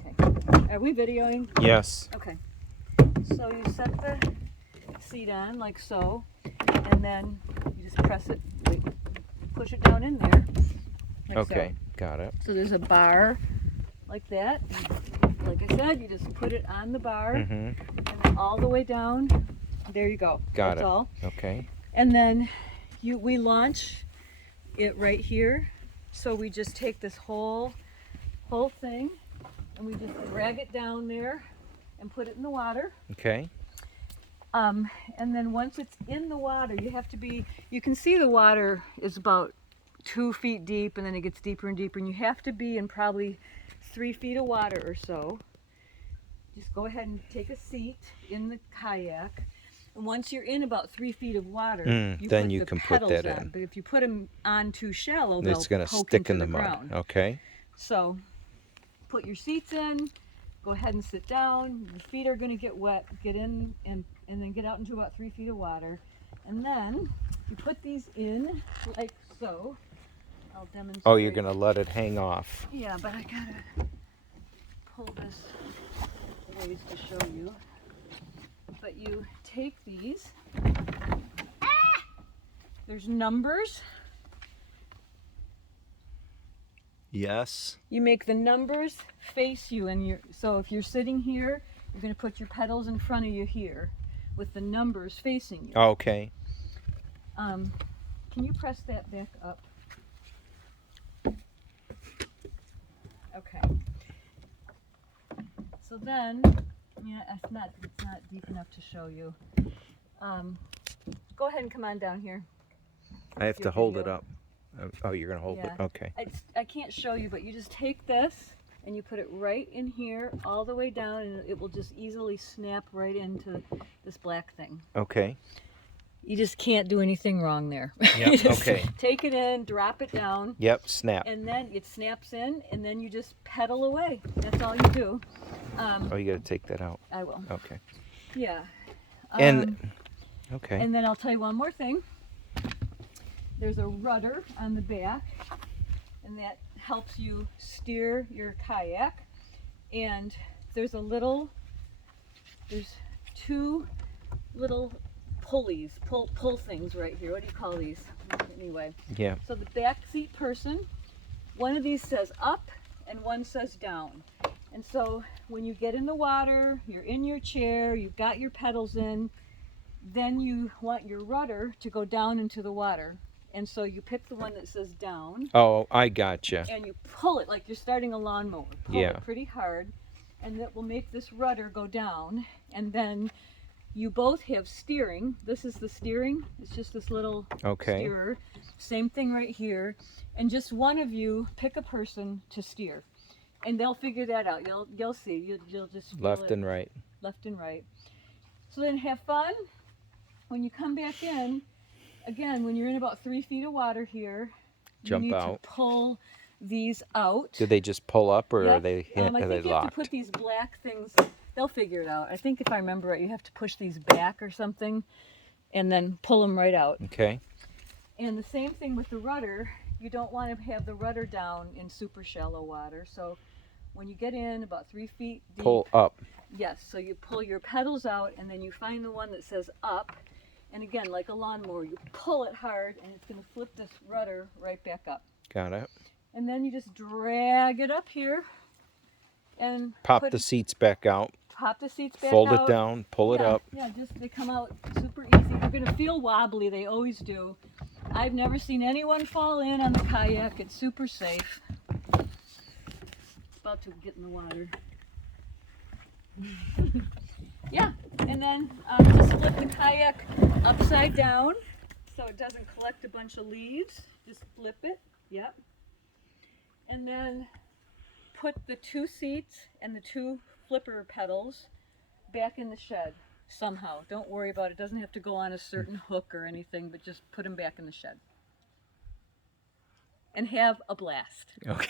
Okay. Are we videoing? Yes. Okay. So you set the seat on like so, and then you just press it, push it down in there. Like Okay, so. got it. So there's a bar like that. Like I said, you just put it on the bar, and then all the way down. There you go. Got That's it. all. Okay. And then we launch it right here. So we just take this whole thing, and we just drag it down there and put it in the water. Okay. And then once it's in the water, you can see the water is about 2 feet deep, and then it gets deeper and deeper, and you have to be in probably 3 feet of water or so. Just go ahead and take a seat in the kayak. And once you're in about 3 feet of water, then you can put that in. But if you put them on too shallow, It's they'll going to poke stick into in the mud. ground. Okay. So put your seats in, go ahead and sit down. Your feet are going to get wet. Get in and then get out into about 3 feet of water. And then you put these in like so. I'll demonstrate. Oh, you're going to let it hang off. Yeah, but I gotta pull this ways to show you. But you take these. There's numbers. Yes. You make the numbers face you, and so if you're sitting here, you're going to put your pedals in front of you here, with the numbers facing you. Okay. Can you press that back up? Okay. So then, yeah, it's not deep enough to show you. Go ahead and come on down here. I have to hold it up. Oh, you're going to hold Yeah. it? Okay. I can't show you, but you just take this and you put it right in here all the way down, and it will just easily snap right into this black thing. Okay. You just can't do anything wrong there. Yep. Okay. Take it in, drop it down. Yep, snap. And then it snaps in, and then you just pedal away. That's all you do. Oh, you got to take that out. I will. Okay. Yeah. Okay. And then I'll tell you one more thing. There's a rudder on the back, and that helps you steer your kayak. And there's two little pulleys, pull things right here. What do you call these? Anyway. Yeah. So the back seat person, one of these says up and one says down. And so when you get in the water, you're in your chair, you've got your pedals in, then you want your rudder to go down into the water. And so you pick the one that says down. Oh, I gotcha. And you pull it like you're starting a lawnmower. Pull Yeah. it pretty hard, and that will make this rudder go down. And then you both have steering. This is the steering. It's just this little steerer. Same thing right here. And just one of you pick a person to steer. And they'll figure that out. You'll see. You'll just feel Left it. and right. Left and right. So then have fun. When you come back in, again, when you're in about 3 feet of water here, Jump you need out. to pull these out. Do they just pull up, or Yep. are they I are think they you have to locked? put these black things. They'll figure it out. I think if I remember right, you have to push these back or something, and then pull them right out. Okay. And the same thing with the rudder. You don't want to have the rudder down in super shallow water. So when you get in about 3 feet deep, Pull up. yes. So you pull your pedals out, and then you find the one that says up. And again, like a lawnmower, you pull it hard, and it's going to flip this rudder right back up. Got it. And then you just drag it up here, and Pop the seats back out. pop the seats back Fold out. it down. Pull it Yeah, up. Yeah, just they come out super easy. They're going to feel wobbly. They always do. I've never seen anyone fall in on the kayak. It's super safe. It's about to get in the water. Yeah, and then just flip the kayak upside down so it doesn't collect a bunch of leaves. Just flip it. Yep. And then put the 2 seats and the 2 flipper pedals back in the shed somehow. Don't worry about it. It doesn't have to go on a certain hook or anything, but just put them back in the shed. And have a blast. Okay.